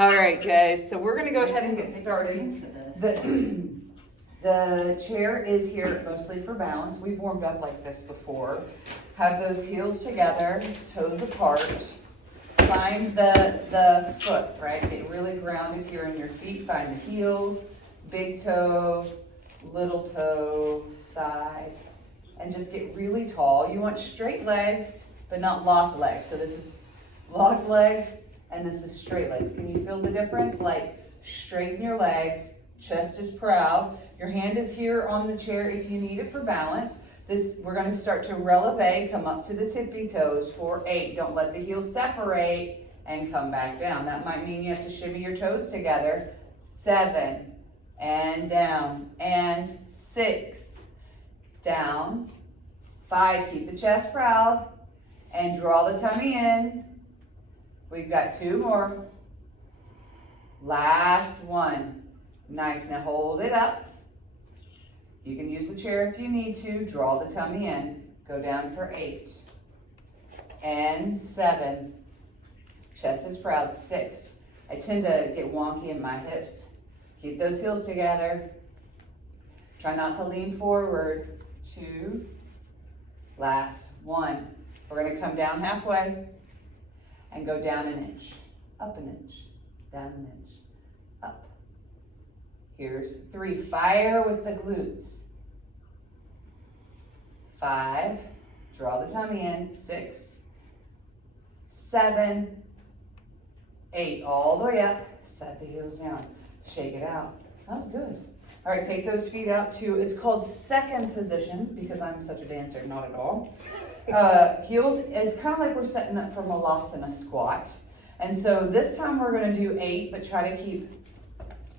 All right, guys, so we're gonna go ahead and get started. The chair is here mostly for balance. We've warmed up like this before. Have those heels together, toes apart. Find the foot, right? Get really grounded here in your feet. Find the heels, big toe, little toe, side, and just get really tall. You want straight legs, but not locked legs. So this is locked legs, and this is straight legs. Can you feel the difference? Like, straighten your legs, chest is proud. Your hand is here on the chair if you need it for balance. We're gonna start to releve, come up to the tippy toes for 8. Don't let the heels separate and come back down. That might mean you have to shimmy your toes together. 7, and down, and 6, down. 5, keep the chest proud, and draw the tummy in. We've got 2 more. Last one. Nice, now hold it up. You can use the chair if you need to. Draw the tummy in. Go down for 8. And 7. Chest is proud. 6. I tend to get wonky in my hips. Keep those heels together. Try not to lean forward. 2. Last 1. We're going to come down halfway and go down an inch. Up an inch. Down an inch. Up. Here's 3. Fire with the glutes. 5. Draw the tummy in. 6, 7, 8. All the way up. Set the heels down. Shake it out. That's good. All right, take those feet out to, it's called second position because I'm such a dancer, not at all. Heels, it's kind of like we're setting up for Malasana squat. And so this time we're going to do 8, but try to keep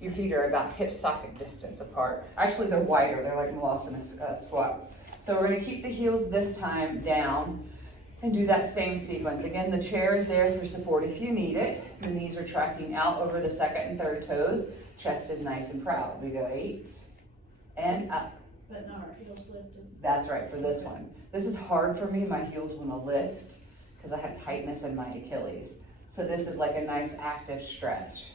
your feet are about hip socket distance apart. Actually, they're wider. They're like Malasana squat. So we're going to keep the heels this time down and do that same sequence. Again, the chair is there for support if you need it. The knees are tracking out over the second and third toes. Chest is nice and proud. We go 8 and up. But not our heels lifted. That's right, for this one. This is hard for me. My heels want to lift because I have tightness in my Achilles. So this is like a nice active stretch.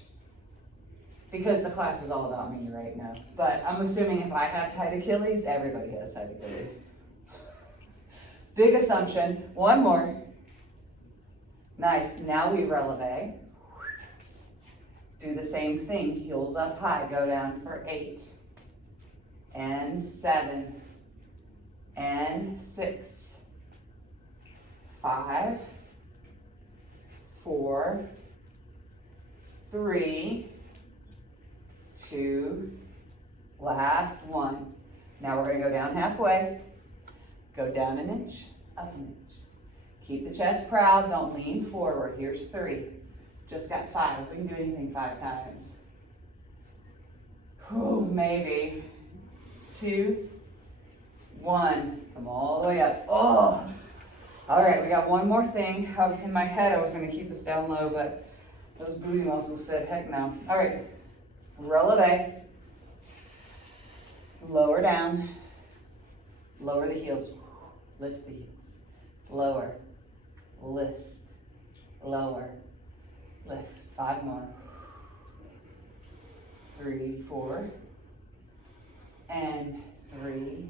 Because the class is all about me right now. But I'm assuming if I have tight Achilles, everybody has tight Achilles. Big assumption. 1 more. Nice. Now we releve. Do the same thing. Heels up high. Go down for 8. And 7. And 6. 5. 4. 3. 2, last 1. Now we're going to go down halfway. Go down an inch, up an inch. Keep the chest proud. Don't lean forward. Here's 3. Just got 5. We can do anything 5 times. Whew, maybe. 2, 1. Come all the way up. Oh! All right, we got one more thing. In my head, I was going to keep this down low, but those booty muscles said, heck no. All right. Releve, lower down, lower the heels, lift the heels, lower, lift, lower, lift. 5 more. 3, 4, and 3,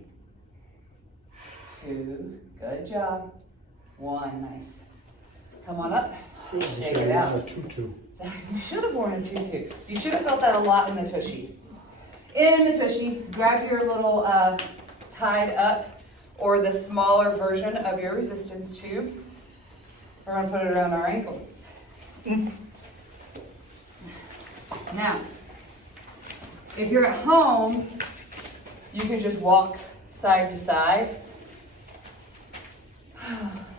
2, good job. 1, nice. Come on up, shake it out. You should have worn a tutu. You should have felt that a lot in the tushy. In the tushy, grab your little tied up or the smaller version of your resistance tube. We're going to put it around our ankles. Now, if you're at home, you can just walk side to side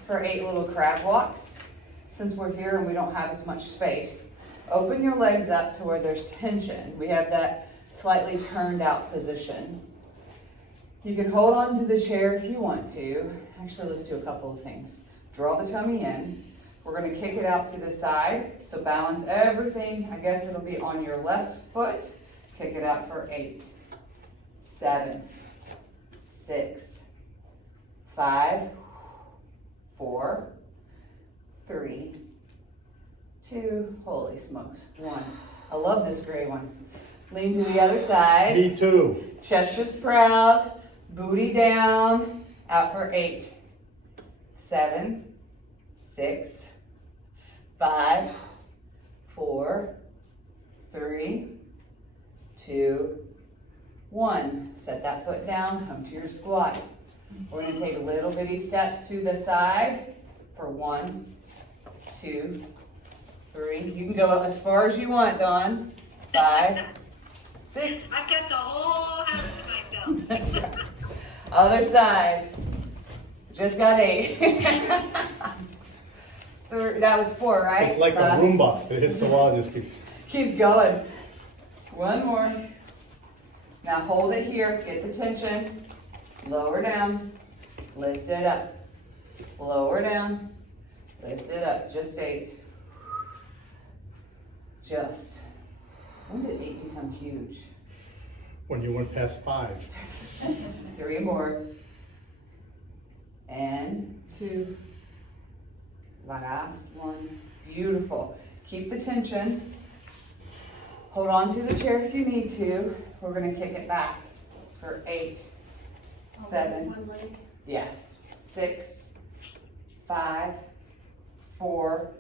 for 8 little crab walks. Since we're here and we don't have as much space, open your legs up to where there's tension. We have that slightly turned out position. You can hold on to the chair if you want to. Actually, let's do a couple of things. Draw the tummy in. We're going to kick it out to the side. So balance everything. I guess it'll be on your left foot. Kick it out for 8, 7, 6, 5, 4, 3, 2, holy smokes, 1. I love this gray one. Lean to the other side. Me too. Chest is proud, booty down, out for 8, 7, 6, 5, 4, 3, 2, 1. Set that foot down, come to your squat. We're gonna take little bitty steps to the side for 1, 2, 3. You can go as far as you want, Dawn. 5, 6. I kept the whole house to myself. Other side. Just got 8. That was 4, right? It's like a 5. Roomba. It hits the wall and just Keeps going. 1 more. Now hold it here. Get the tension. Lower down. Lift it up. Lower down. Lift it up. Just 8. Just. When did 8 become huge? when you went past 5. 3 more. And 2. Last one. Beautiful. Keep the tension. Hold on to the chair if you need to. We're going to kick it back for 8, 7, One leg. yeah, 6, 5, 4,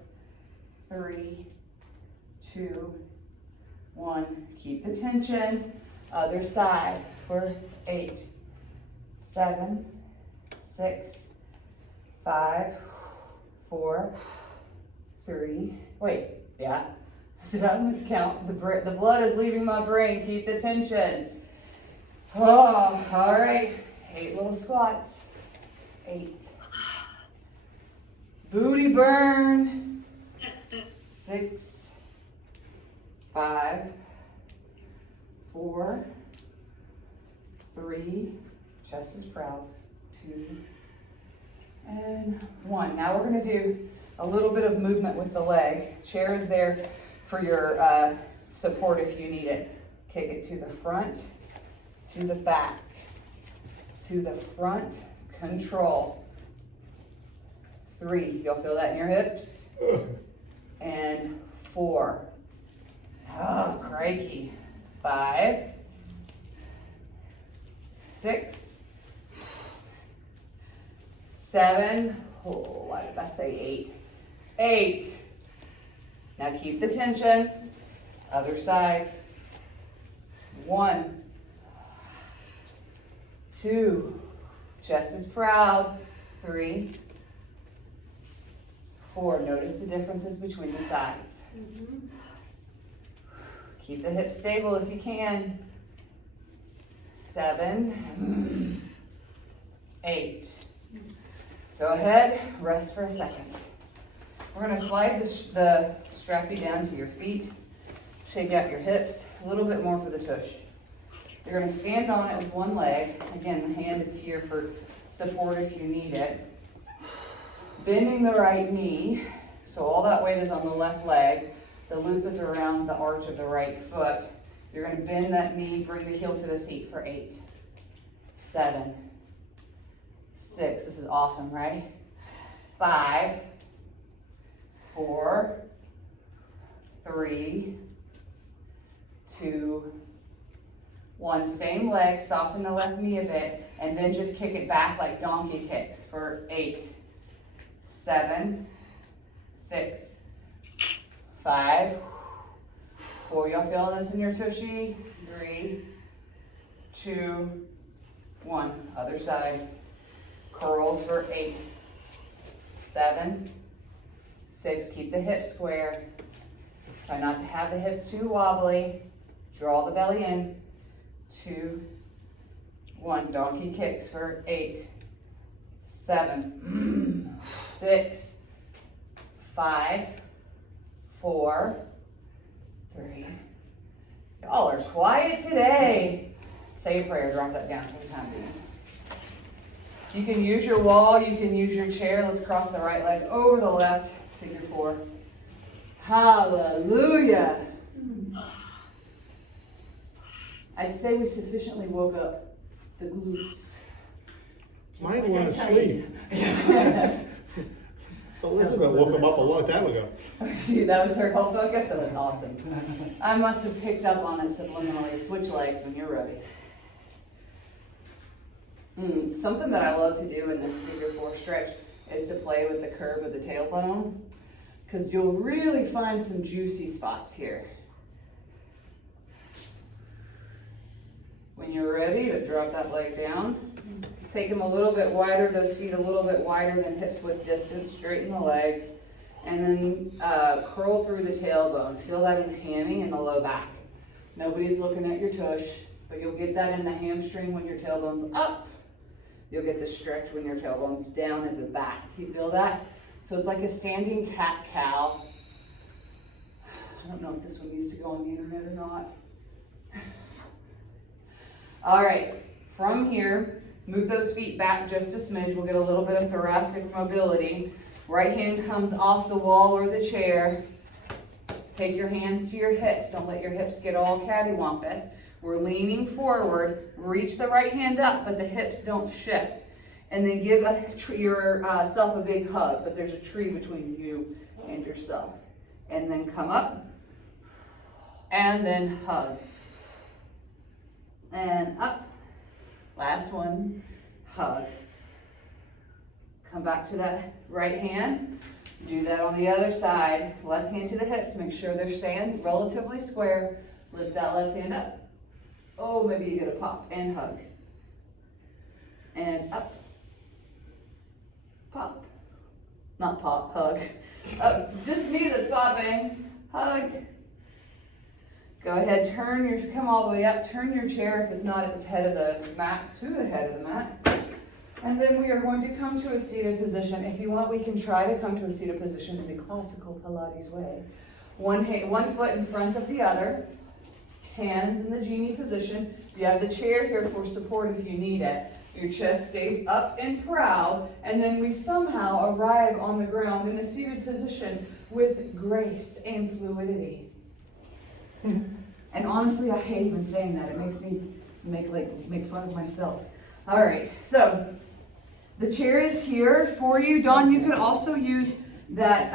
3, 2, 1. Keep the tension. Other side for 8, 7, 6, 5, 4, 3. Wait, yeah. Did I miscount? The blood is leaving my brain. Keep the tension. Oh, all right. 8 little squats. 8. Booty burn. 6, 5, 4, 3. Chest is proud. 2, and 1. Now we're going to do a little bit of movement with the leg. Chair is there for your support if you need it. Kick it to the front, to the back, to the front, control. 3, you'll feel that in your hips. And 4. Oh, crikey. 5, 6, 7. Oh, why did I say 8? 8. Now keep the tension. Other side. 1, 2. Chest is proud. 3, 4. Notice the differences between the sides. Keep the hips stable if you can. 7, 8. Go ahead, rest for a second. We're going to slide the strappy down to your feet. Shake out your hips, a little bit more for the tush. You're going to stand on it with one leg. Again, the hand is here for support if you need it. Bending the right knee, so all that weight is on the left leg. The loop is around the arch of the right foot. You're going to bend that knee, bring the heel to the seat for 8, 7, 6. This is awesome, right? 5, 4, 3, 2, 1. Same leg, soften the left knee a bit, and then just kick it back like donkey kicks for 8, 7, 6, 5, 4. Y'all feeling this in your tushy? 3, 2, 1. Other side. Curls for 8, 7, 6. Keep the hips square. Try not to have the hips too wobbly. Draw the belly in. 2, 1. Donkey kicks for 8, 7, 6, 5, 4, 3. Y'all are quiet today. Say a prayer. Drop that down for the time being. You can use your wall. You can use your chair. Let's cross the right leg over the left. Figure 4. Hallelujah. I'd say we sufficiently woke up the glutes. Mine went to sleep. Elizabeth woke him up a long time ago. See, that was her whole focus, so that's awesome. I must have picked up on it subliminally. Switch legs when you're ready. Something that I love to do in this figure 4 stretch is to play with the curve of the tailbone, because you'll really find some juicy spots here. When you're ready to drop that leg down, take them a little bit wider, those feet a little bit wider than hips width distance, straighten the legs, and then curl through the tailbone. Feel that in the hammy and the low back. Nobody's looking at your tush, but you'll get that in the hamstring when your tailbone's up. You'll get the stretch when your tailbone's down at the back. You feel that? So it's like a standing cat-cow. I don't know if this one needs to go on the internet or not. All right, from here, move those feet back just a smidge. We'll get a little bit of thoracic mobility. Right hand comes off the wall or the chair. Take your hands to your hips. Don't let your hips get all cattywampus. We're leaning forward. Reach the right hand up, but the hips don't shift. And then give yourself a big hug, but there's a tree between you and yourself. And then come up, and then hug. And up. Last one, hug. Come back to that right hand. Do that on the other side. Left hand to the hips. Make sure they're staying relatively square. Lift that left hand up. Oh, maybe you get a pop and hug. And up. Pop. Not pop, hug. Just me that's popping. Hug. Go ahead, come all the way up. Turn your chair if it's not at the head of the mat to the head of the mat. And then we are going to come to a seated position. If you want, we can try to come to a seated position in the classical Pilates way. One foot in front of the other. Hands in the genie position. You have the chair here for support if you need it. Your chest stays up and proud, and then we somehow arrive on the ground in a seated position with grace and fluidity. And honestly, I hate even saying that. It makes me make fun of myself. All right, so the chair is here for you. Dawn, you could also use that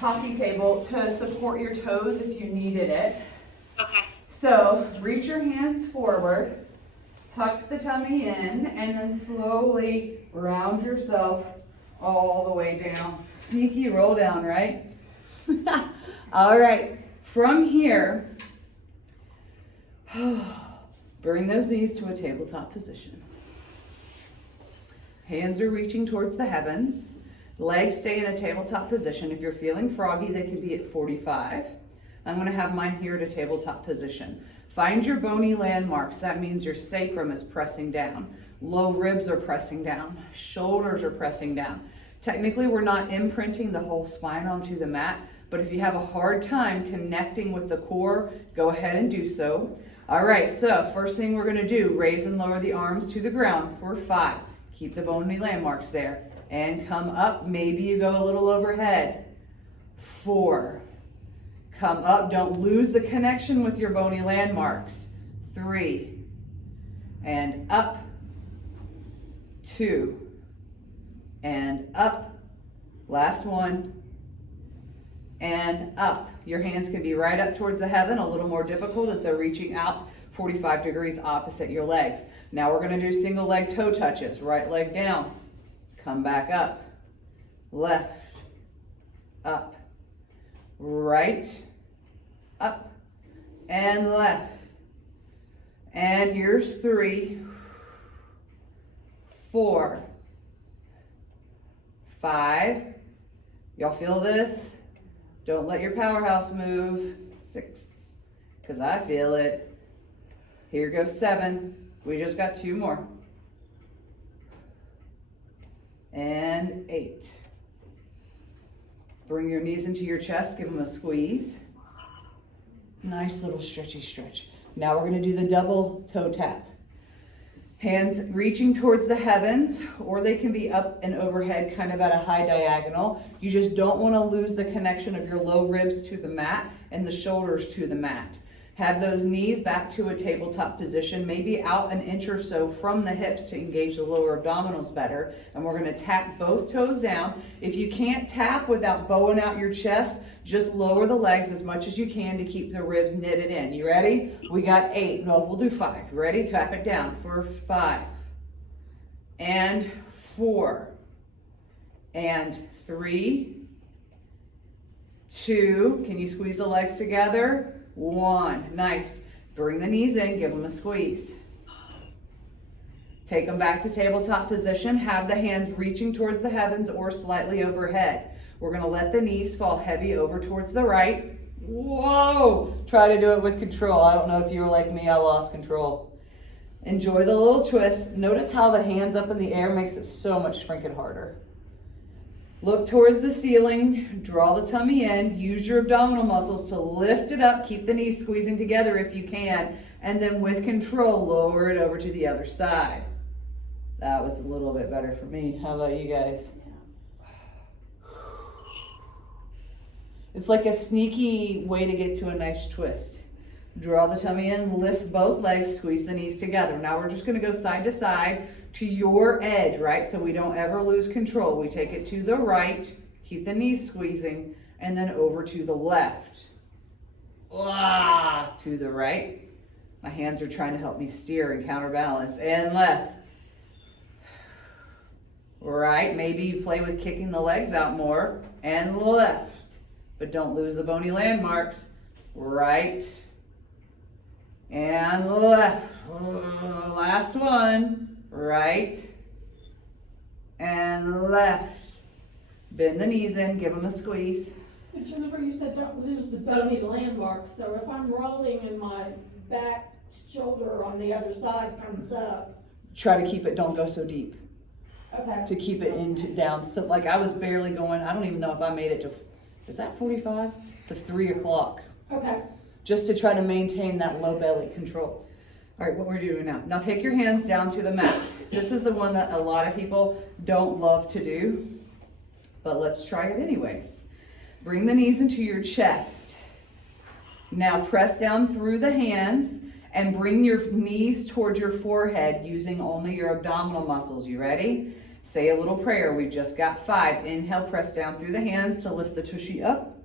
coffee table to support your toes if you needed it. Okay. So reach your hands forward, tuck the tummy in, and then slowly round yourself all the way down. Sneaky roll down, right? All right, from here, bring those knees to a tabletop position. Hands are reaching towards the heavens. Legs stay in a tabletop position. If you're feeling froggy, they can be at 45. I'm going to have mine here at a tabletop position. Find your bony landmarks. That means your sacrum is pressing down. Low ribs are pressing down. Shoulders are pressing down. Technically, we're not imprinting the whole spine onto the mat, but if you have a hard time connecting with the core, go ahead and do so. All right, so first thing we're going to do, raise and lower the arms to the ground for 5. Keep the bony landmarks there. And come up. Maybe you go a little overhead. 4. Come up. Don't lose the connection with your bony landmarks. 3. And up. 2. And up. Last one. And up. Your hands can be right up towards the heaven. A little more difficult as they're reaching out 45 degrees opposite your legs. Now we're going to do single leg toe touches. Right leg down. Come back up. Left. Up. Right. Up. And left. And here's 3. 4. 5. Y'all feel this? Don't let your powerhouse move. 6. Because I feel it. Here goes 7. We just got 2 more. And 8. Bring your knees into your chest. Give them a squeeze. Nice little stretchy stretch. Now we're going to do the double toe tap. Hands reaching towards the heavens, or they can be up and overhead, kind of at a high diagonal. You just don't want to lose the connection of your low ribs to the mat and the shoulders to the mat. Have those knees back to a tabletop position, maybe out an inch or so from the hips to engage the lower abdominals better. And we're gonna tap both toes down. If you can't tap without bowing out your chest, just lower the legs as much as you can to keep the ribs knitted in. You ready? We got 8. No, we'll do 5. Ready? Tap it down for 5. And 4. And 3. 2. Can you squeeze the legs together? 1. Nice. Bring the knees in, give them a squeeze. Take them back to tabletop position. Have the hands reaching towards the heavens or slightly overhead. We're going to let the knees fall heavy over towards the right. Whoa! Try to do it with control. I don't know if you were like me, I lost control. Enjoy the little twist. Notice how the hands up in the air makes it so much freaking harder. Look towards the ceiling, draw the tummy in, use your abdominal muscles to lift it up, keep the knees squeezing together if you can, and then with control, lower it over to the other side. That was a little bit better for me. How about you guys? It's like a sneaky way to get to a nice twist. Draw the tummy in, lift both legs, squeeze the knees together. Now we're just gonna go side to side to your edge, right? So we don't ever lose control. We take it to the right, keep the knees squeezing, and then over to the left. To the right. My hands are trying to help me steer and counterbalance. And left. Right, maybe you play with kicking the legs out more. And left. But don't lose the bony landmarks. Right. And left. Last one. Right. And left. Bend the knees in, give them a squeeze. But Jennifer, you said don't lose the bony landmarks, so if I'm rolling and my back shoulder on the other side comes up. Try to keep it, don't go so deep. Okay. To keep it into down. So like I was barely going, I don't even know if I made it to, is that 45? To 3 o'clock. Okay. Just to try to maintain that low belly control. All right, what we're doing now. Now take your hands down to the mat. This is the one that a lot of people don't love to do, but let's try it anyways. Bring the knees into your chest. Now press down through the hands and bring your knees towards your forehead using only your abdominal muscles. You ready? Say a little prayer. We just got 5. Inhale, press down through the hands to lift the tushy up,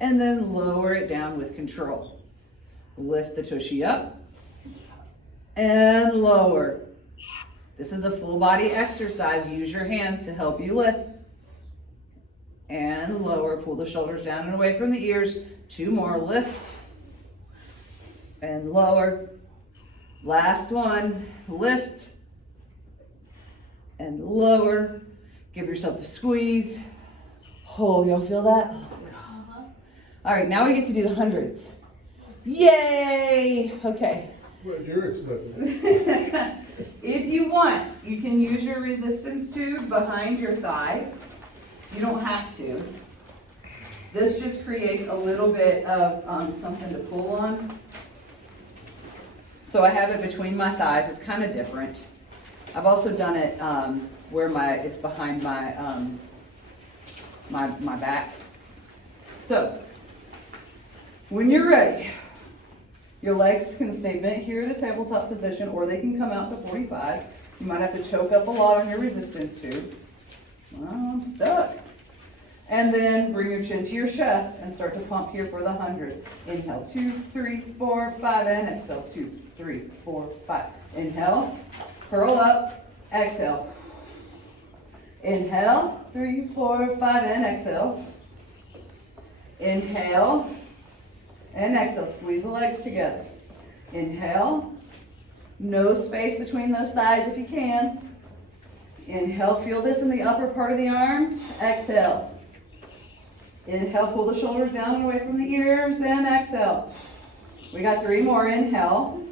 and then lower it down with control. Lift the tushy up and lower. This is a full body exercise. Use your hands to help you lift and lower. Pull the shoulders down and away from the ears. 2 more. Lift and lower. Last one. Lift and lower. Give yourself a squeeze. Oh, y'all feel that? Oh, God. All right, now we get to do the hundreds. Yay! Okay. What you're expecting. If you want, you can use your resistance tube behind your thighs. You don't have to. This just creates a little bit of something to pull on. So I have it between my thighs. It's kind of different. I've also done it where it's behind my my back. So when you're ready, your legs can stay bent here at a tabletop position, or they can come out to 45. You might have to choke up a lot on your resistance tube. Well, I'm stuck. And then bring your chin to your chest and start to pump here for the 100. Inhale, 2, 3, 4, 5, and exhale, 2, 3, 4, 5. Inhale, curl up, exhale. Inhale, 3, 4, 5, and exhale. Inhale, and exhale. Squeeze the legs together. Inhale, no space between those thighs if you can. Inhale, feel this in the upper part of the arms. Exhale. Inhale, pull the shoulders down and away from the ears, and exhale. We got 3 more. Inhale,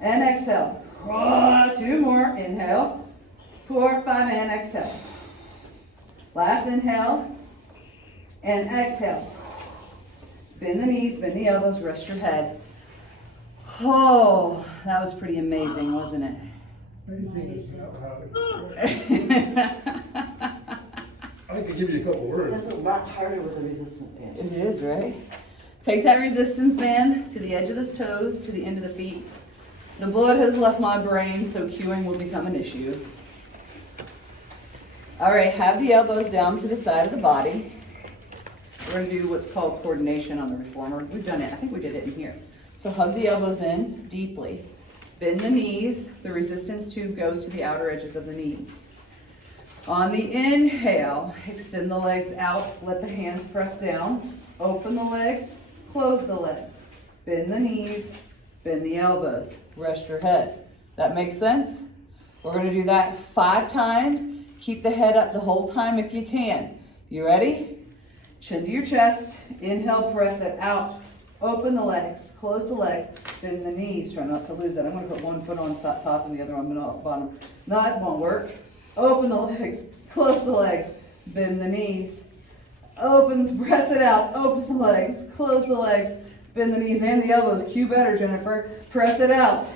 and exhale. 2 more. Inhale, 4, 5, and exhale. Last inhale, and exhale. Bend the knees, bend the elbows, rest your head. Oh, that was pretty amazing, wasn't it? Amazing is not how to I could give you a couple words. That's a lot harder with a resistance band. It is, right? Take that resistance band to the edge of the toes, to the end of the feet. The blood has left my brain, so cueing will become an issue. All right, have the elbows down to the side of the body. We're gonna do what's called coordination on the reformer. We've done it, I think we did it in here. So hug the elbows in deeply. Bend the knees. The resistance tube goes to the outer edges of the knees. On the inhale, extend the legs out. Let the hands press down. Open the legs, close the legs. Bend the knees, bend the elbows. Rest your head. That makes sense? We're gonna do that 5 times. Keep the head up the whole time if you can. You ready? Chin to your chest. Inhale, press it out. Open the legs, close the legs, bend the knees. Try not to lose that. I'm gonna put one foot on top and the other on the bottom. No, it won't work. Open the legs, close the legs, bend the knees. Open, press it out, open the legs, close the legs, bend the knees and the elbows. Cue better, Jennifer. Press it out.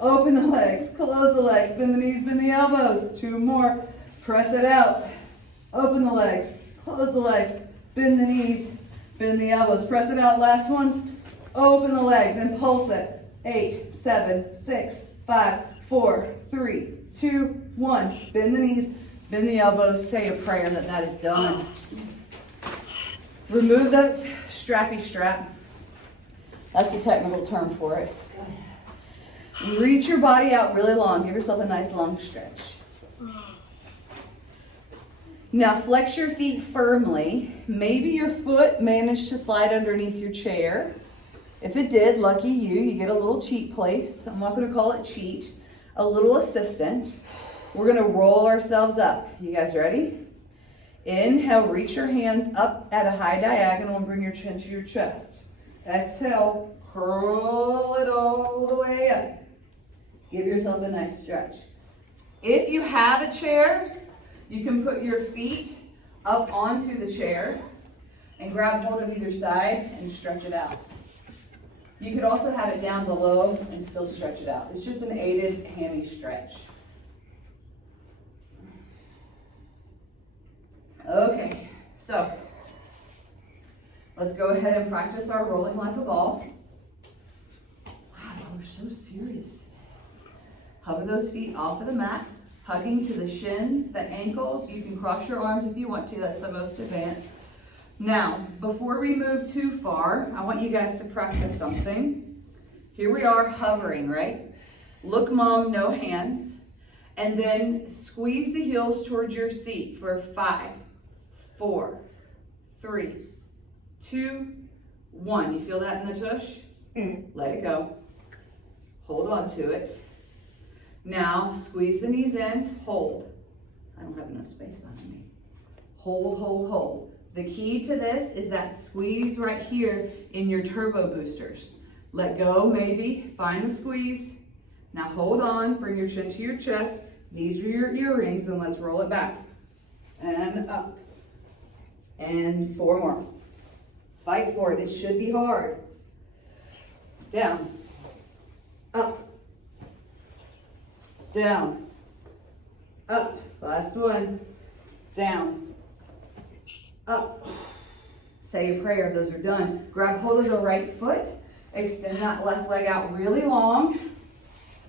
Open the legs, close the legs, bend the knees, bend the elbows. 2 more. Press it out. Open the legs, close the legs, bend the knees, bend the elbows. Press it out. Last one. Open the legs and pulse it. 8, 7, 6, 5, 4, 3, 2, 1. Bend the knees, bend the elbows. Say a prayer that is done. Remove that strappy strap. That's the technical term for it. Reach your body out really long. Give yourself a nice long stretch. Now flex your feet firmly. Maybe your foot managed to slide underneath your chair. If it did, lucky you. You get a little cheat place. I'm not going to call it cheat. A little assistant. We're going to roll ourselves up. You guys ready? Inhale, reach your hands up at a high diagonal and bring your chin to your chest. Exhale, curl it all the way up. Give yourself a nice stretch. If you have a chair, you can put your feet up onto the chair and grab hold of either side and stretch it out. You could also have it down below and still stretch it out. It's just an aided hammy stretch. Okay, so let's go ahead and practice our rolling like a ball. Wow, we're so serious. Hover those feet off of the mat, hugging to the shins, the ankles. You can cross your arms if you want to. That's the most advanced. Now, before we move too far, I want you guys to practice something. Here we are hovering, right? Look, Mom, no hands. And then squeeze the heels towards your seat for 5, 4, 3, 2, 1. You feel that in the tush? Let it go. Hold on to it. Now, squeeze the knees in. Hold. I don't have enough space behind me. Hold, hold, hold. The key to this is that squeeze right here in your turbo boosters. Let go, maybe. Find the squeeze. Now hold on. Bring your chin to your chest. These are your earrings, and let's roll it back. And up. And 4 more. Fight for it. It should be hard. Down. Up. Down. Up. Last one. Down. Up. Say a prayer if those are done. Grab hold of the right foot. Extend that left leg out really long.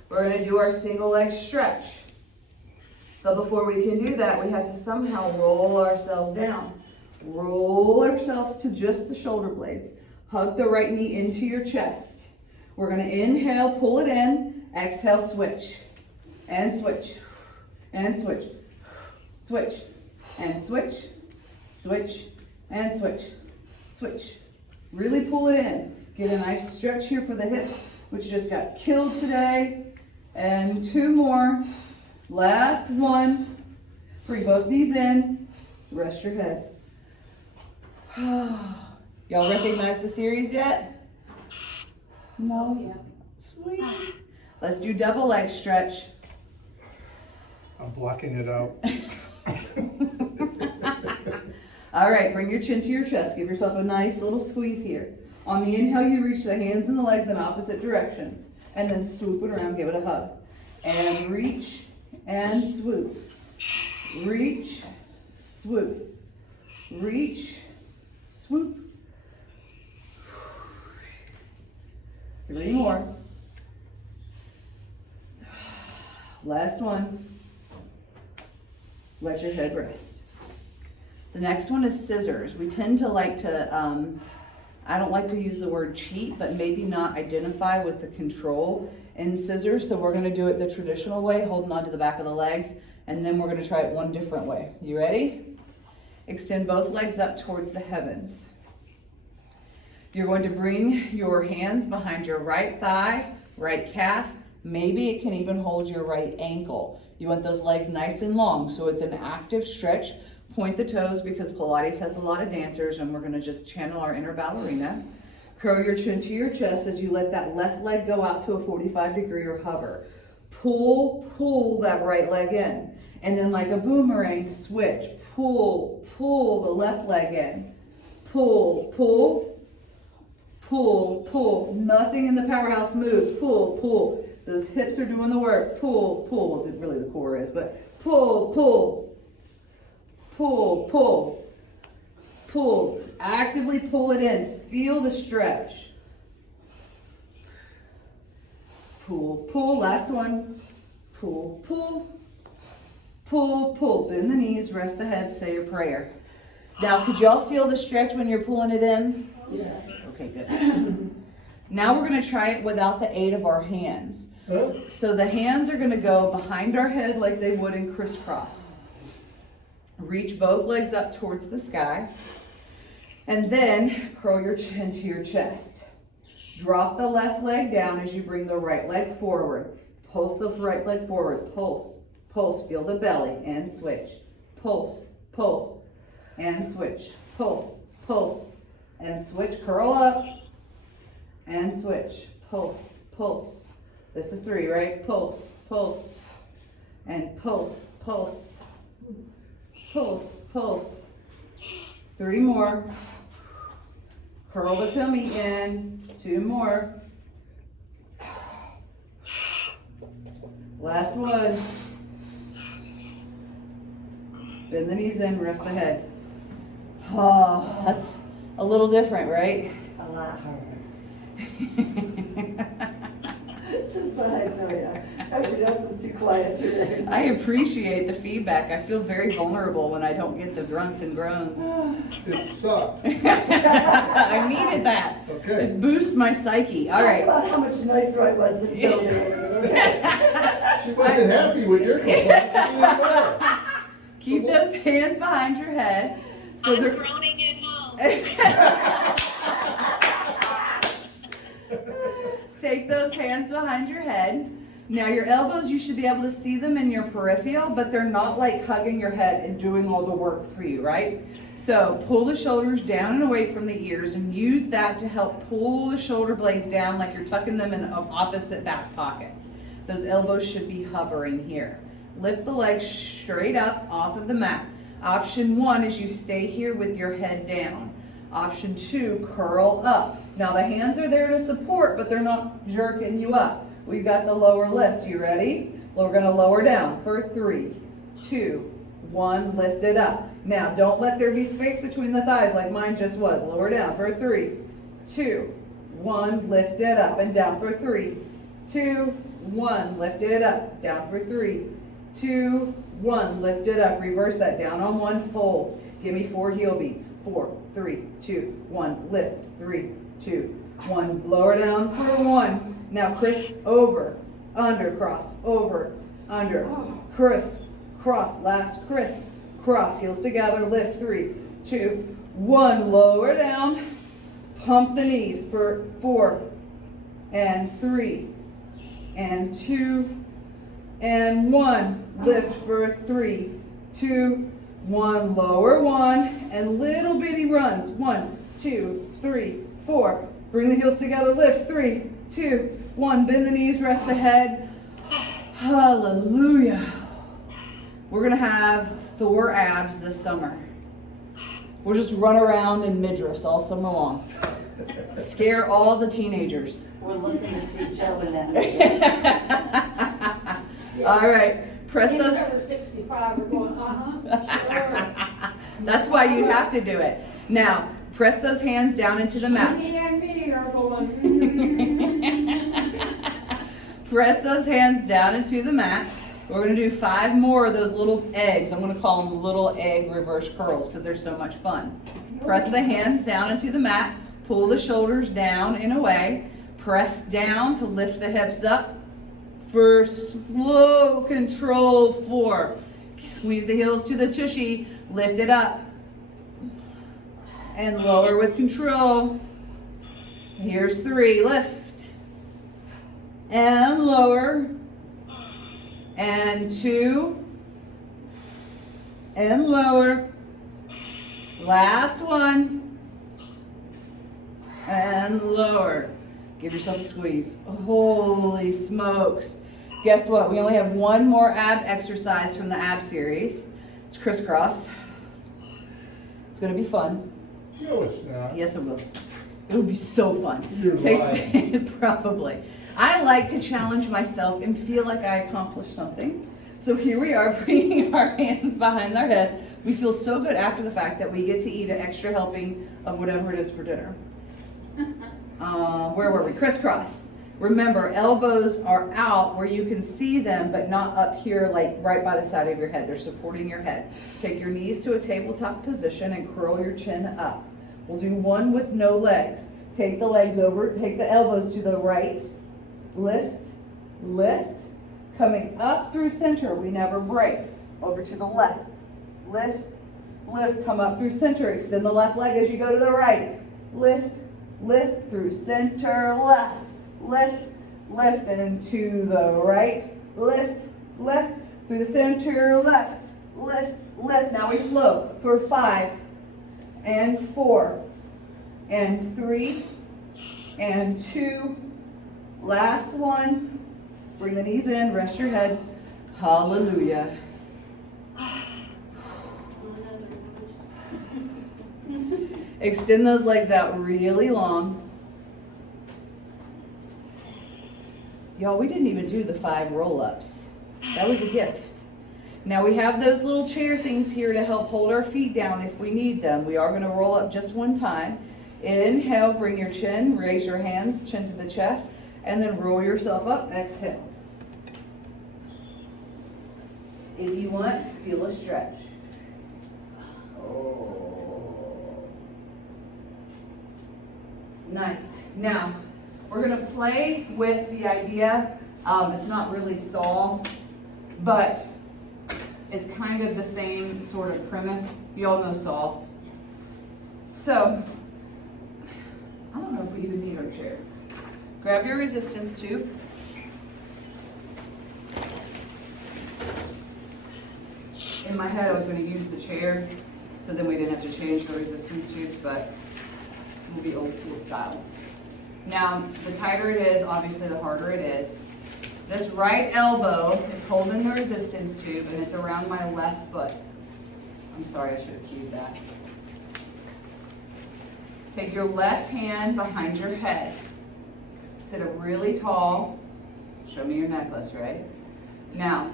We're going to do our single leg stretch. But before we can do that, we have to somehow roll ourselves down. Roll ourselves to just the shoulder blades. Hug the right knee into your chest. We're going to inhale, pull it in. Exhale, switch. And switch. And switch. Switch. And switch. Switch. And switch. Switch. Really pull it in. Get a nice stretch here for the hips, which just got killed today. And 2 more. Last one. Bring both knees in. Rest your head. Y'all recognize the series yet? No? Yeah. Sweet. Let's do double leg stretch. I'm blocking it out. All right, bring your chin to your chest. Give yourself a nice little squeeze here. On the inhale, you reach the hands and the legs in opposite directions. And then swoop it around, give it a hug. And reach and swoop. Reach, swoop. Reach, swoop. 3 more. Last one. Let your head rest. The next one is scissors. We tend to like to, I don't like to use the word cheat, but maybe not identify with the control in scissors. So we're gonna do it the traditional way, holding onto the back of the legs, and then we're gonna try it one different way. You ready? Extend both legs up towards the heavens. You're going to bring your hands behind your right thigh, right calf. Maybe it can even hold your right ankle. You want those legs nice and long, so it's an active stretch. Point the toes because Pilates has a lot of dancers, and we're gonna just channel our inner ballerina. Curl your chin to your chest as you let that left leg go out to a 45-degree or hover. Pull that right leg in. And then like a boomerang, switch. Pull the left leg in. Pull. Nothing in the powerhouse moves. Pull. Those hips are doing the work. Pull. Really the core is, but pull. Actively pull it in. Feel the stretch. Pull. Last one. Pull. Bend the knees, rest the head, say your prayer. Now, could y'all feel the stretch when you're pulling it in? Yes. Okay, good. Now we're going to try it without the aid of our hands. So the hands are going to go behind our head like they would in crisscross. Reach both legs up towards the sky. And then curl your chin to your chest. Drop the left leg down as you bring the right leg forward. Pulse the right leg forward. Pulse. Feel the belly and switch. Pulse. And switch. Pulse. And switch. Curl up. And switch. Pulse. This is 3, right? Pulse. And pulse. 3 more. Curl the tummy in. 2 more. Last one. Bend the knees in, rest the head. Oh, that's a little different, right? A lot harder. Just thought I'd tell you. Everybody else is too quiet today. I appreciate the feedback. I feel very vulnerable when I don't get the grunts and groans. It sucked. I needed that. Okay. It boosts my psyche. All Talk right. about how much nicer I was than Jill did. She wasn't happy with your complaint. She didn't know. Keep those hands behind your head. So I'm they're groaning at home. Take those hands behind your head. Now your elbows, you should be able to see them in your peripheral, but they're not like hugging your head and doing all the work for you, right? So pull the shoulders down and away from the ears and use that to help pull the shoulder blades down like you're tucking them in opposite back pockets. Those elbows should be hovering here. Lift the legs straight up off of the mat. Option 1 is you stay here with your head down. Option 2, curl up. Now the hands are there to support, but they're not jerking you up. We've got the lower lift. You ready? Well, we're going to lower down for 3, 2, 1. Lift it up. Now don't let there be space between the thighs like mine just was. Lower down for 3, 2, 1. Lift it up and down for 3, 2, 1. Lift it up. Down for 3, 2, 1. Lift it up. Reverse that. Down on 1. Fold. Give me 4 heel beats. 4, 3, 2, 1. Lift. 3, 2, 1. Lower down for 1. Now criss over, under, cross, over, under, criss, cross, last criss, cross, heels together, lift, 3, 2, 1. Lower down, pump the knees for 4, and 3, and 2, and 1. Lift for 3, 2, 1. Lower 1, and little bitty runs. 1, 2, 3, 4. Bring the heels together, lift, 3, 2, 1. Bend the knees, rest the head. Hallelujah. We're gonna have Thor abs this summer. We'll just run around in midriffs all summer long. Scare all the teenagers. We're looking to see Joe and that. All right, press those. Over 65 are going, sure. That's why you have to do it. Now, press those hands down into the mat. Me and me are going, press those hands down into the mat. We're gonna do 5 more of those little eggs. I'm gonna call them little egg reverse curls because they're so much fun. Press the hands down into the mat, pull the shoulders down and away, press down to lift the hips up for slow control 4. Squeeze the heels to the tushy, lift it up and lower with control. Here's 3, lift and lower, and 2 and lower, last one and lower. Give yourself a squeeze. Holy smokes. Guess what? We only have one more ab exercise from the ab series. It's crisscross. It's gonna be fun. No, it's not. Yes, it will. It would be so fun. You're lying. Probably. I like to challenge myself and feel like I accomplished something. So here we are bringing our hands behind our heads. We feel so good after the fact that we get to eat an extra helping of whatever it is for dinner. Where were we? Crisscross. Remember, elbows are out where you can see them, but not up here, like right by the side of your head. They're supporting your head. Take your knees to a tabletop position and curl your chin up. We'll do one with no legs. Take the legs over, take the elbows to the right. Lift, lift. Coming up through center, we never break. Over to the left. Lift, lift, come up through center. Extend the left leg as you go to the right. Lift, lift through center, left. Lift, lift, and to the right. Lift, left, through the center, left. Lift, lift. Now we flow for 5 and 4 and 3 and 2. Last one. Bring the knees in, rest your head. Hallelujah. Extend those legs out really long. Y'all, we didn't even do the 5 roll-ups. That was a gift. Now we have those little chair things here to help hold our feet down if we need them. We are going to roll up just one time. Inhale, bring your chin, raise your hands, chin to the chest, and then roll yourself up. Exhale. If you want, steal a stretch. Oh. Nice. Now, we're going to play with the idea. It's not really saw, but it's kind of the same sort of premise. You all know saw. So, I don't know if we even need our chair. Grab your resistance tube. In my head, I was going to use the chair, so then we didn't have to change the resistance tubes, but we'll be old school style. Now, the tighter it is, obviously the harder it is. This right elbow is holding the resistance tube, and it's around my left foot. I'm sorry, I should have cued that. Take your left hand behind your head. Sit up really tall. Show me your necklace, right? Now,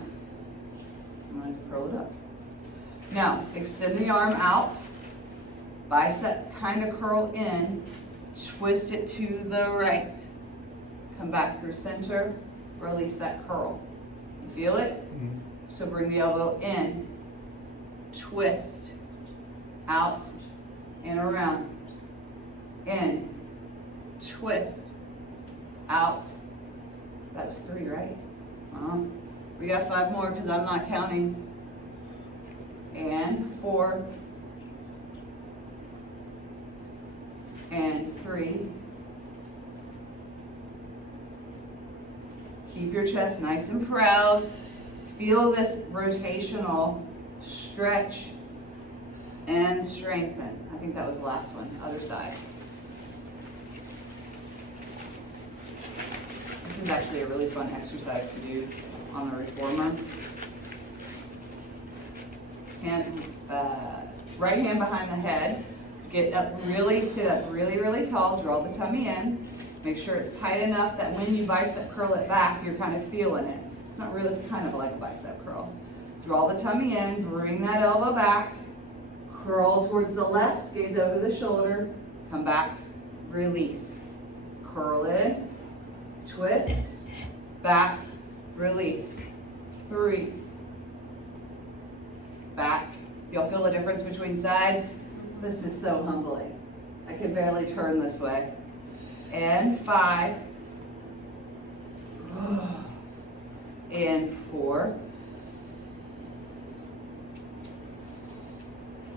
I'm going to curl it up. Now, extend the arm out. Bicep kind of curl in. Twist it to the right. Come back through center. Release that curl. You feel it? Mm-hmm. So bring the elbow in. Twist. Out and around. In. Twist. Out. That was 3, right? We got 5 more because I'm not counting. And 4. And 3. Keep your chest nice and proud. Feel this rotational stretch and strengthen. I think that was the last one, other side. This is actually a really fun exercise to do on the reformer. Right hand behind the head. Get up really, sit up really, really tall. Draw the tummy in. Make sure it's tight enough that when you bicep curl it back, you're kind of feeling it. It's not really, it's kind of like a bicep curl. Draw the tummy in, bring that elbow back. Curl towards the left, gaze over the shoulder. Come back, release. Curl in, twist, back, release, 3, back. Y'all feel the difference between sides? This is so humbling. I can barely turn this way. And 5, and 4,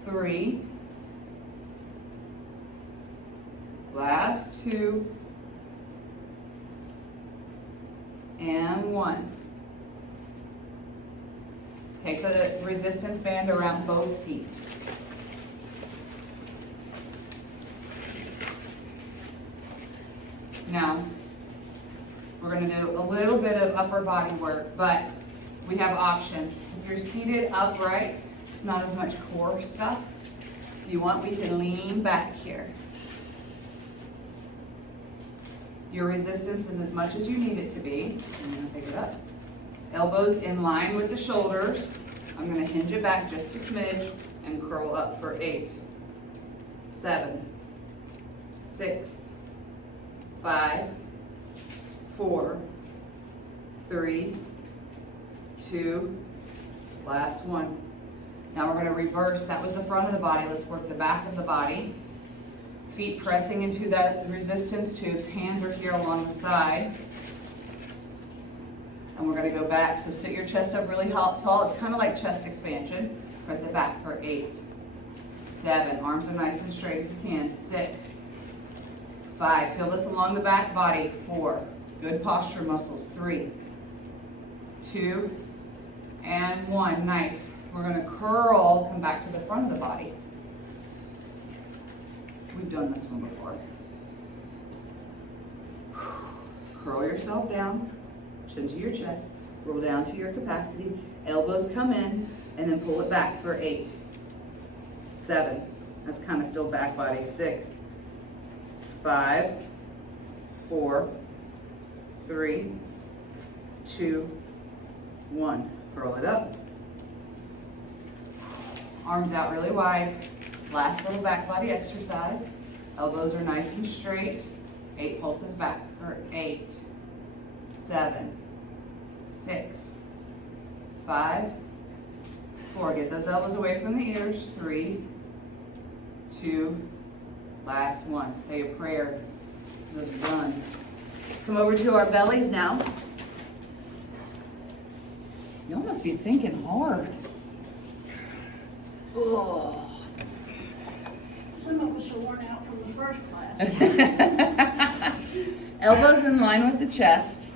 3, last 2, and 1. Take the resistance band around both feet. Now, we're going to do a little bit of upper body work, but we have options. If you're seated upright, it's not as much core stuff. If you want, we can lean back here. Your resistance is as much as you need it to be. I'm going to pick it up. Elbows in line with the shoulders. I'm going to hinge it back just a smidge and curl up for 8, 7, 6, 5, 4, 3, 2, last 1. Now we're going to reverse. That was the front of the body. Let's work the back of the body. Feet pressing into that resistance tubes. Hands are here along the side. And we're going to go back. So sit your chest up really tall. It's kind of like chest expansion. Press it back for 8, 7. Arms are nice and straight if you can. 6, 5. Feel this along the back body. 4. Good posture muscles. 3, 2, and 1. Nice. We're going to curl, come back to the front of the body. We've done this one before. Curl yourself down, chin to your chest, roll down to your capacity, elbows come in, and then pull it back for 8, 7. That's kind of still back body. 6, 5, 4, 3, 2, 1. Curl it up. Arms out really wide. Last little back body exercise. Elbows are nice and straight. 8 pulses back for 8, 7, 6, 5, 4. Get those elbows away from the ears. 3, 2, last 1. Say a prayer. We're done. Let's come over to our bellies now. Y'all must be thinking hard. Oh. Some of us are worn out from the first class. Elbows in line with the chest.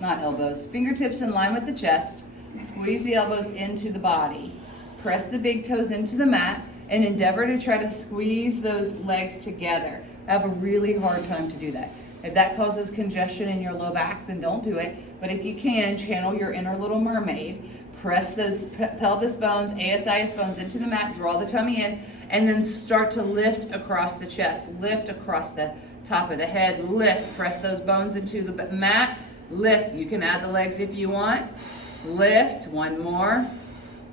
Not elbows. Fingertips in line with the chest. Squeeze the elbows into the body. Press the big toes into the mat and endeavor to try to squeeze those legs together. I have a really hard time to do that. If that causes congestion in your low back, then don't do it. But if you can, channel your inner little mermaid. Press those pelvis bones, ASIS bones into the mat, draw the tummy in, and then start to lift across the chest, lift across the top of the head, lift, press those bones into the mat, lift. You can add the legs if you want. Lift, 1 more,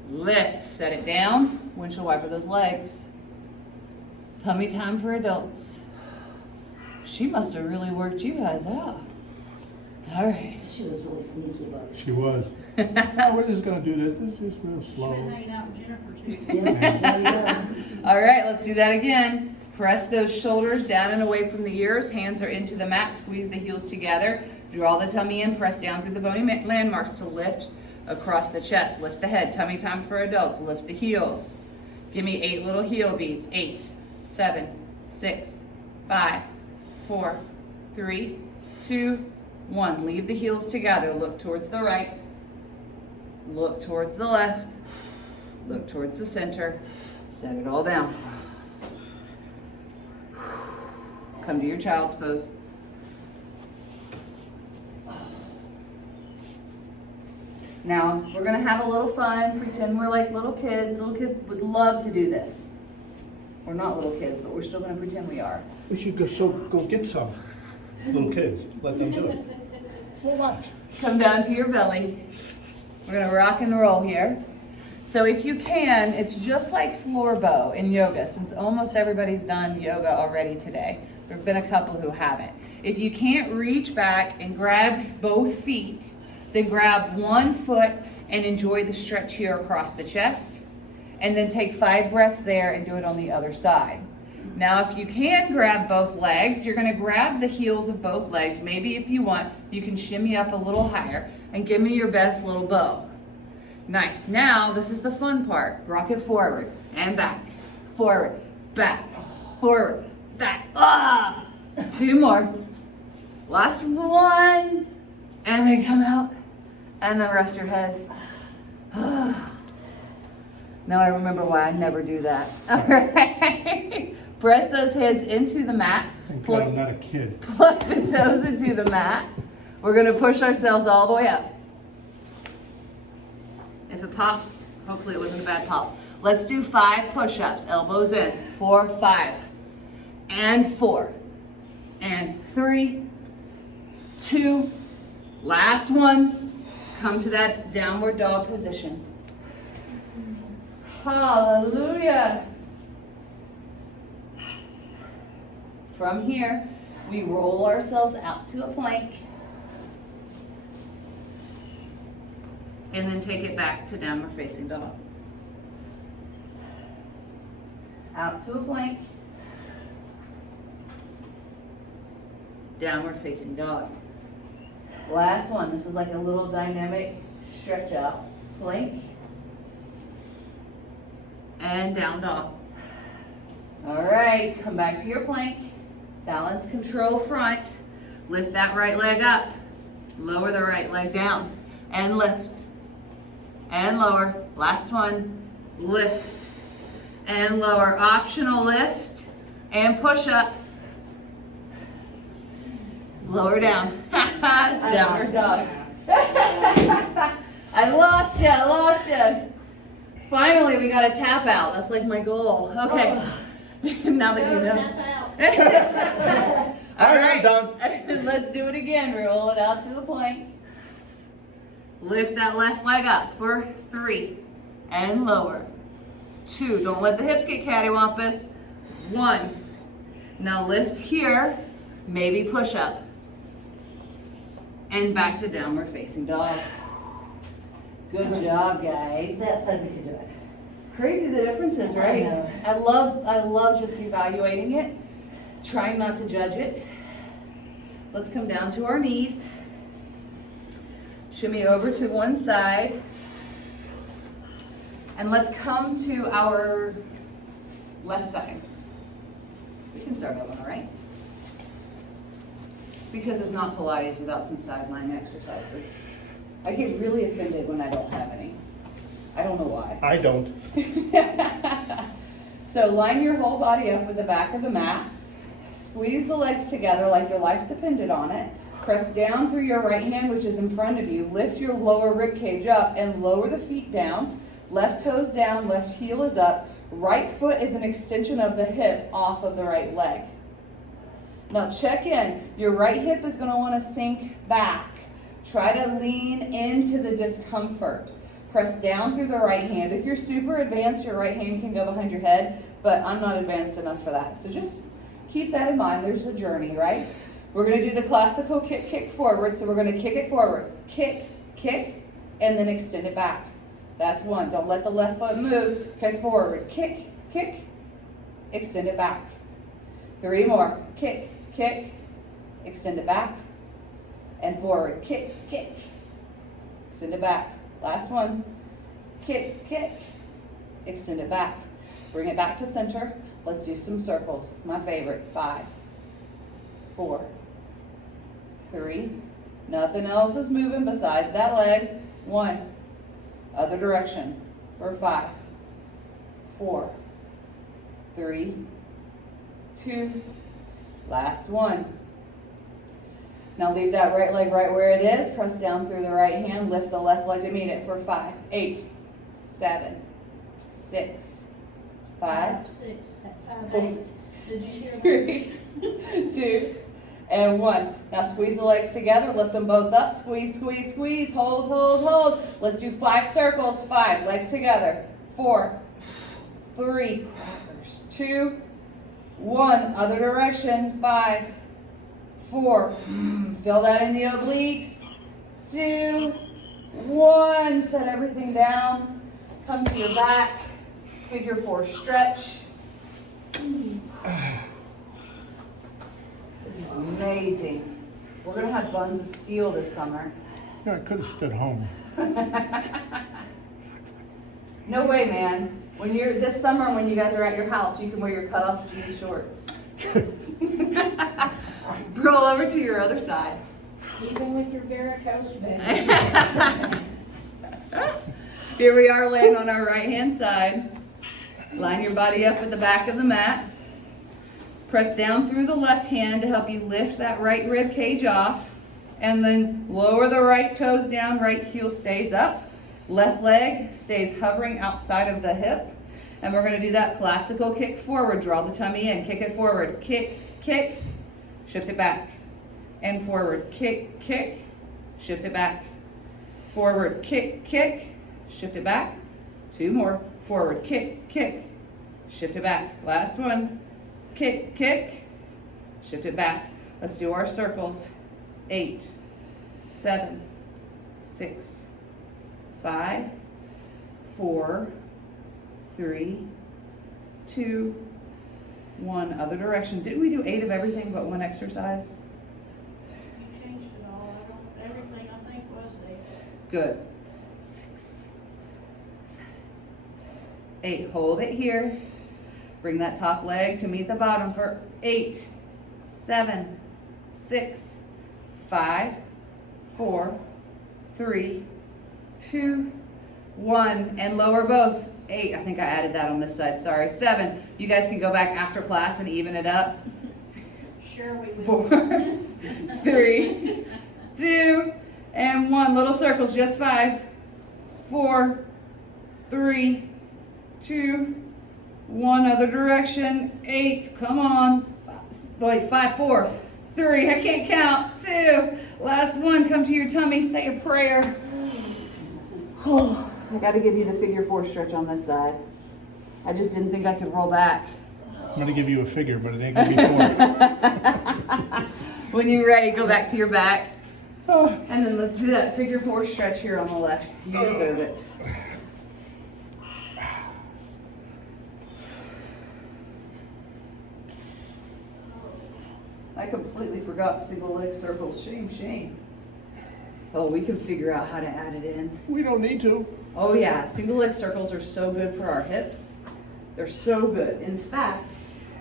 lift, set it down, windshield wiper those legs. Tummy time for adults. She must have really worked you guys out. All right. She was really sneaky about it. She was. No, we're just gonna do this. This is just real She's been slow. hanging out with Jennifer too. Yeah. All right, let's do that again. Press those shoulders down and away from the ears. Hands are into the mat. Squeeze the heels together. Draw the tummy in. Press down through the bony landmarks to lift across the chest. Lift the head. Tummy time for adults. Lift the heels. Give me 8 little heel beats. 8, 7, 6, 5, 4, 3, 2, 1. Leave the heels together. Look towards the right. Look towards the left. Look towards the center. Set it all down. Come to your child's pose. Now, we're going to have a little fun. Pretend we're like little kids. Little kids would love to do this. We're not little kids, but we're still going to pretend we are. We should go get some little kids. Let them do it. We'll watch. Come down to your belly. We're going to rock and roll here. So if you can, it's just like floor bow in yoga, since almost everybody's done yoga already today. There have been a couple who haven't. If you can't reach back and grab both feet, then grab one foot and enjoy the stretch here across the chest. And then take 5 breaths there and do it on the other side. Now, if you can grab both legs, you're gonna grab the heels of both legs. Maybe if you want, you can shimmy up a little higher and give me your best little bow. Nice. Now, this is the fun part. Rock it forward and back, forward, back, forward, back. Ah! 2 more. Last one. And then come out and then rest your head. Now I remember why I never do that. All right. Press those heads into the mat. Thank God I'm not a kid. Plug the toes into the mat. We're going to push ourselves all the way up. If it pops, hopefully it wasn't a bad pop. Let's do 5 push-ups. Elbows in. 4, 5. And 4. And 3, 2. Last one. Come to that downward dog position. Hallelujah. From here, we roll ourselves out to a plank. And then take it back to downward facing dog. Out to a plank. Downward facing dog. Last one. This is like a little dynamic stretch out. Plank. And down dog. All right, come back to your plank. Balance, control front. Lift that right leg up. Lower the right leg down. And lift. And lower. Last one. Lift. And lower. Optional lift. And push up. Lower down. Downward dog. I lost you. Finally, we got a tap out. That's like my goal. Okay. Now that you know. All right. Let's do it again. Roll it out to the plank. Lift that left leg up for 3. And lower. 2. Don't let the hips get cattywampus. 1. Now lift here. Maybe push up. And back to downward facing dog. Good job, guys. That said we could do it. Crazy the difference is, right? I love just evaluating it, trying not to judge it. Let's come down to our knees. Shimmy over to one side. And let's come to our left side. We can start over, all right? Because it's not Pilates without some sideline exercises. I get really offended when I don't have any. I don't know why. I don't. So line your whole body up with the back of the mat. Squeeze the legs together like your life depended on it. Press down through your right hand, which is in front of you. Lift your lower rib cage up and lower the feet down. Left toes down, left heel is up. Right foot is an extension of the hip off of the right leg. Now check in. Your right hip is going to want to sink back. Try to lean into the discomfort. Press down through the right hand. If you're super advanced, your right hand can go behind your head, but I'm not advanced enough for that. So just keep that in mind. There's a journey, right? We're going to do the classical kick, kick forward. So we're going to kick it forward. Kick, kick, and then extend it back. That's 1. Don't let the left foot move. Kick forward. Kick, kick, extend it back. 3 more. Kick, kick, extend it back. And forward. Kick, kick, extend it back. Last one. Kick, kick, extend it back. Bring it back to center. Let's do some circles. My favorite. 5, 4, 3. Nothing else is moving besides that leg. 1. Other direction for 5, 4, 3, 2. Last one. Now leave that right leg right where it is. Press down through the right hand. Lift the left leg to meet it for 5, 8, 7, 6, 5, 6, 5, 4, 8. Did you hear 3, 2, and 1. Now squeeze the legs together. Lift them both up. Squeeze, squeeze, squeeze. Hold, hold, hold. Let's do 5 circles. 5. Legs together. 4, 3, 2, 1, other direction, 5, 4, feel that in the obliques, 2, 1, set everything down, come to your back, figure 4 stretch. This is amazing. We're gonna have buns of steel this summer. Yeah, I could have stood home. No way, man. When you're this summer, when you guys are at your house, you can wear your cutoff jean shorts. Roll over to your other side. Even with your varicose vein. Here we are laying on our right hand side. Line your body up at the back of the mat. Press down through the left hand to help you lift that right rib cage off. And then lower the right toes down, right heel stays up. Left leg stays hovering outside of the hip. And we're going to do that classical kick forward. Draw the tummy in, kick it forward. Kick, kick, shift it back. And forward. Kick, kick, shift it back. Forward, kick, kick, shift it back. 2 more. Forward, kick, kick, shift it back. Last one. Kick, kick, shift it back. Let's do our circles. 8, 7, 6, 5, 4, 3, 2, 1. Other direction. Didn't we do 8 of everything but 1 exercise? You changed it all. Everything I think was 8. Good. 6, 7, 8. Hold it here. Bring that top leg to meet the bottom for 8, 7, 6, 5, 4, 3, 2, 1, and lower both. 8, I think I added that on this side, sorry. 7, you guys can go back after class and even it up. Sure we will. 4, 3, 2, and 1. Little circles, just 5, 4, 3, 2, 1. Other direction. 8, come on. Wait, 5, 4, 3, I can't count. 2, last one. Come to your tummy, say a prayer. Oh, I got to give you the figure 4 stretch on this side. I just didn't think I could roll back. I'm going to give you a figure, but it ain't going to be 4. When you're ready, go back to your back. And then let's do that figure 4 stretch here on the left. You deserve it. I completely forgot single leg circles. Shame, shame. Oh, we can figure out how to add it in. We don't need to. Oh yeah, single leg circles are so good for our hips. They're so good. In fact,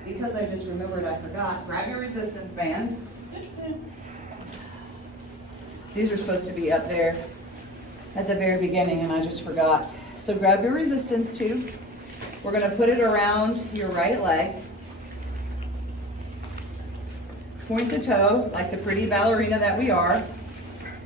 because I just remembered I forgot, grab your resistance band. These are supposed to be up there at the very beginning and I just forgot. So grab your resistance tube. We're gonna put it around your right leg. Point the toe like the pretty ballerina that we are.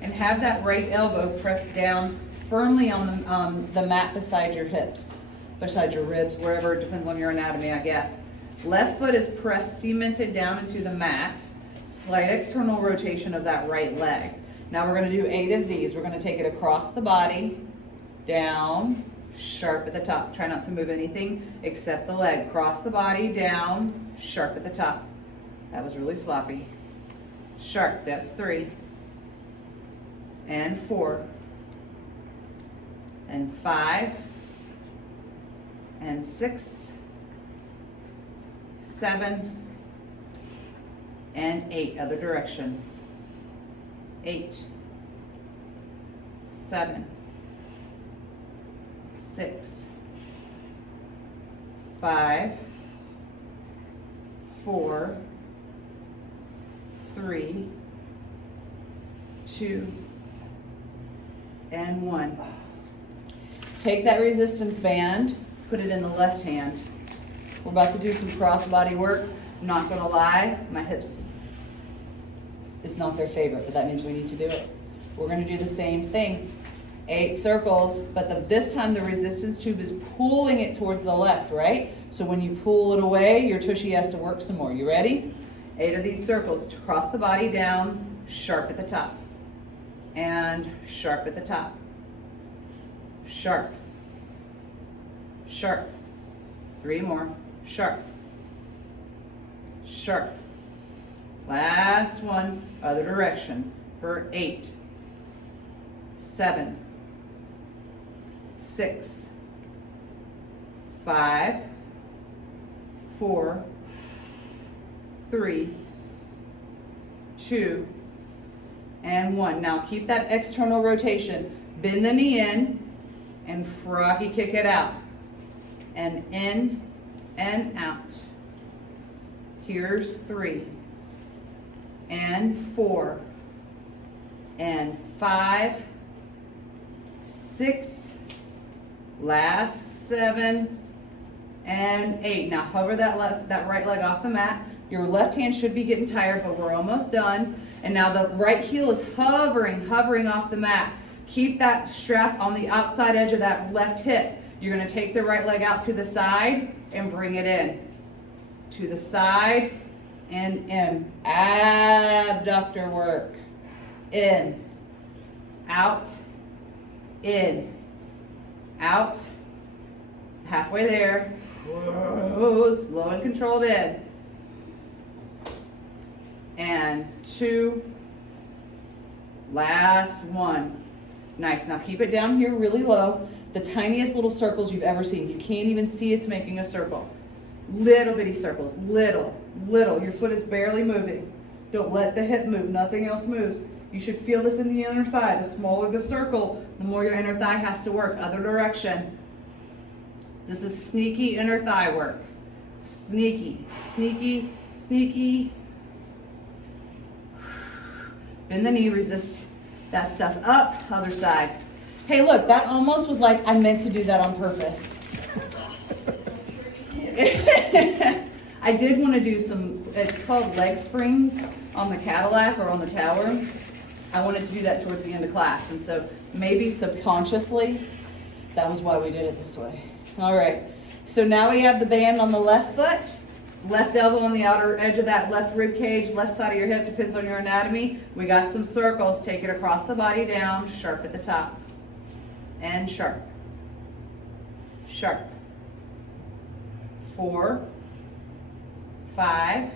And have that right elbow pressed down firmly on the mat beside your hips, beside your ribs, wherever, it depends on your anatomy, I guess. Left foot is pressed, cemented down into the mat. Slight external rotation of that right leg. Now we're going to do 8 of these. We're going to take it across the body, down, sharp at the top. Try not to move anything except the leg. Cross the body, down, sharp at the top. That was really sloppy. Sharp, that's 3. And 4, and 5, and 6, 7, and 8. Other direction. 8, 7, 6, 5, 4, 3, 2, and 1. Take that resistance band, put it in the left hand. We're about to do some cross body work. I'm not gonna lie, my hips is not their favorite, but that means we need to do it. We're gonna do the same thing. 8 circles, but this time the resistance tube is pulling it towards the left, right? So when you pull it away, your tushy has to work some more. You ready? 8 of these circles, cross the body down, sharp at the top. And sharp at the top. Sharp. Sharp. 3 more. Sharp. sharp. Last one, other direction for 8, 7, 6, 5, 4, 3, 2, and 1. Now keep that external rotation. Bend the knee in and froggy kick it out. And in and out. Here's 3 and 4 and 5, 6, last 7 and 8. Now hover that right leg off the mat. Your left hand should be getting tired, but we're almost done. And now the right heel is hovering off the mat. Keep that strap on the outside edge of that left hip. You're going to take the right leg out to the side and bring it in. To the side and in. Abductor work. In. Out. In. Out. Halfway there. Whoa, slow and controlled in. And 2. Last 1. Nice. Now keep it down here really low. The tiniest little circles you've ever seen. You can't even see it's making a circle. Little bitty circles. Little. Your foot is barely moving. Don't let the hip move. Nothing else moves. You should feel this in the inner thigh. The smaller the circle, the more your inner thigh has to work. Other direction. This is sneaky inner thigh work. Sneaky. Bend the knee, resist that stuff up, other side. Hey, look, that almost was like I meant to do that on purpose. I did want to do some, it's called leg springs on the Cadillac or on the tower. I wanted to do that towards the end of class, and so maybe subconsciously, that was why we did it this way. All right, so now we have the band on the left foot. Left elbow on the outer edge of that left rib cage, left side of your hip, depends on your anatomy. We got some circles. Take it across the body down, sharp at the top. And sharp. Sharp. 4, 5,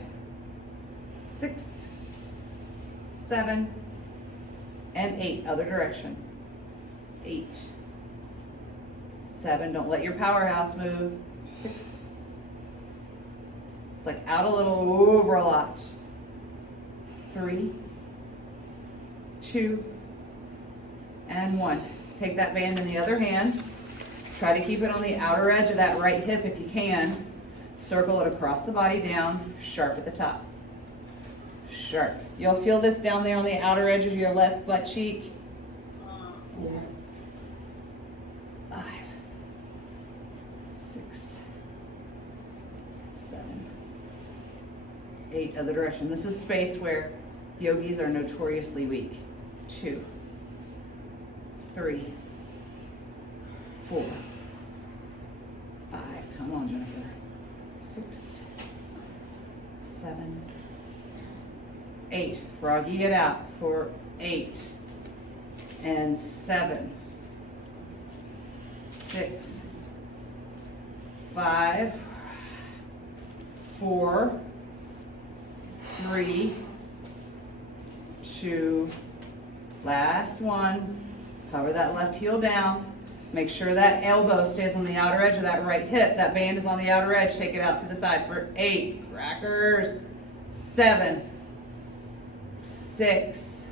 6, 7, and 8. Other direction. 8, 7. Don't let your powerhouse move. 6. It's like out a little, over a lot. 3, 2, and 1. Take that band in the other hand. Try to keep it on the outer edge of that right hip if you can. Circle it across the body down, sharp at the top. Sharp. You'll feel this down there on the outer edge of your left butt cheek. 4, 5, 6, 7, 8. Other direction. This is space where yogis are notoriously weak. 2, 3, 4, 5. Come on, Jennifer. 6, 7, 8. Froggy it out for 8 and 7, 6, 5, 4, 3, 2, last 1. Cover that left heel down. Make sure that elbow stays on the outer edge of that right hip. That band is on the outer edge. Take it out to the side for 8. Crackers. 7, 6,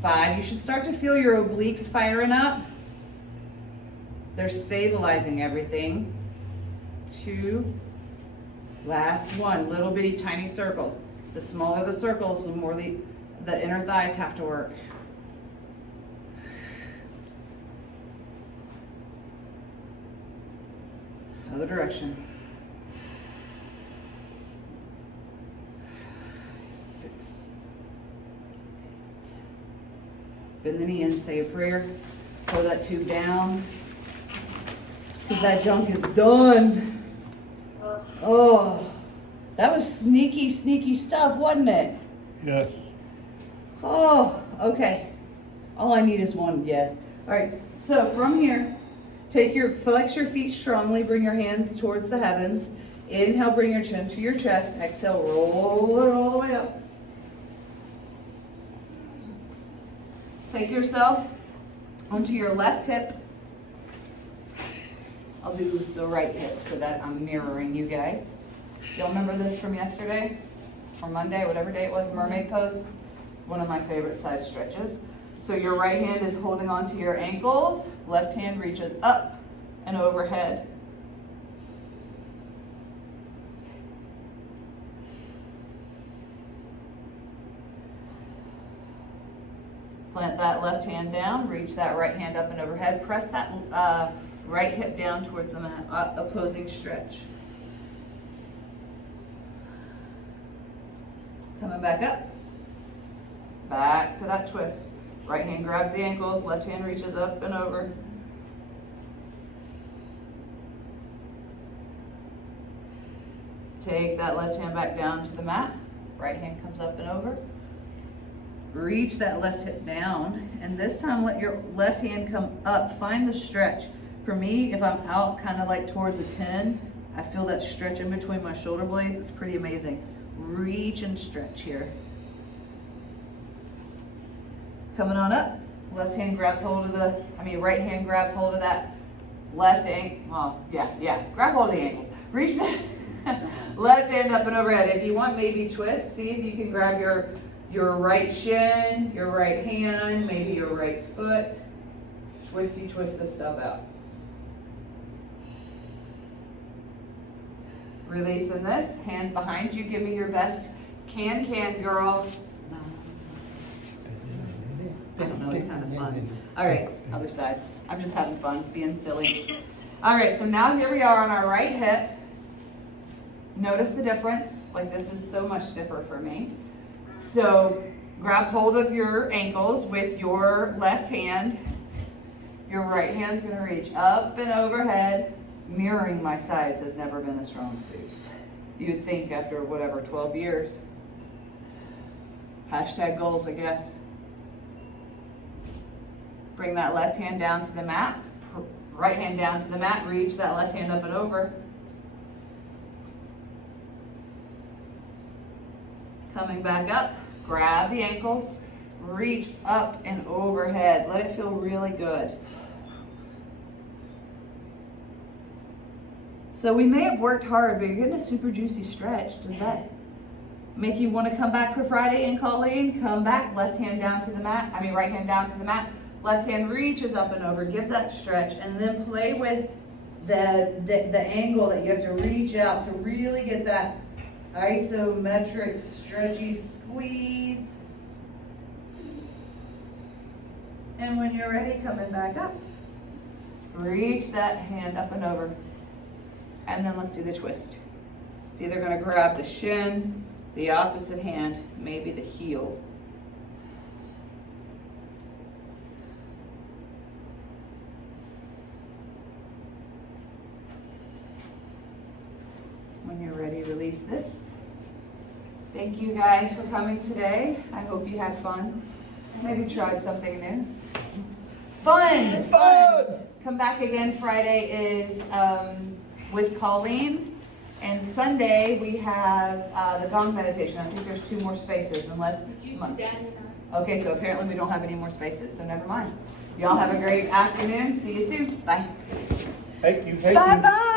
5. You should start to feel your obliques firing up. They're stabilizing everything. 2. Last 1. Little bitty tiny circles. The smaller the circles, the more the inner thighs have to work. Other direction. 6, 8. Bend the knee in, say a prayer. Pull that tube down. Because that junk is done. Oh, that was sneaky stuff, wasn't it? Yes. Oh, okay. All I need is 1, yeah. All right, so from here, flex your feet strongly, bring your hands towards the heavens. Inhale, bring your chin to your chest. Exhale, roll it all the way up. Take yourself onto your left hip. I'll do the right hip so that I'm mirroring you guys. Y'all remember this from yesterday or Monday, whatever day it was, Mermaid Pose? One of my favorite side stretches. So your right hand is holding onto your ankles, left hand reaches up and overhead. Plant that left hand down, reach that right hand up and overhead. Press that right hip down towards the mat, opposing stretch. Coming back up. Back to that twist. Right hand grabs the ankles, left hand reaches up and over. Take that left hand back down to the mat. Right hand comes up and over. Reach that left hip down, and this time let your left hand come up. Find the stretch. For me, if I'm out kind of like towards a 10, I feel that stretch in between my shoulder blades. It's pretty amazing. Reach and stretch here. Coming on up. Left hand grabs hold of right hand grabs hold of that left ankle. Well, yeah. Grab hold of the ankles. Reach that left hand up and overhead. If you want, maybe twist. See if you can grab your right shin, your right hand, maybe your right foot. Twist this stuff out. Releasing this, hands behind you. Give me your best can, girl. I don't know, it's kind of fun. All right, other side. I'm just having fun, being silly. All right, so now here we are on our right hip. Notice the difference. Like, this is so much stiffer for me. So grab hold of your ankles with your left hand. Your right hand's gonna reach up and overhead. Mirroring my sides has never been a strong suit. You'd think after whatever, 12 years. Hashtag goals, I guess. Bring that left hand down to the mat. Right hand down to the mat. Reach that left hand up and over. Coming back up. Grab the ankles. Reach up and overhead. Let it feel really good. So we may have worked hard, but you're getting a super juicy stretch. Does that make you want to come back for Friday and Colleen? Come back, left hand down to the mat. Right hand down to the mat. Left hand reaches up and over. Give that stretch, and then play with the angle that you have to reach out to really get that isometric stretchy squeeze. And when you're ready, coming back up. Reach that hand up and over. And then let's do the twist. It's either going to grab the shin, the opposite hand, maybe the heel. When you're ready, release this. Thank you guys for coming today. I hope you had fun. Maybe tried something new. Fun! Come back again. Friday is with Colleen, and Sunday we have the gong meditation. I think there's 2 more spaces, unless. Okay, so apparently we don't have any more spaces, so never mind. Y'all have a great afternoon. See you soon. Bye. Thank you. Bye bye.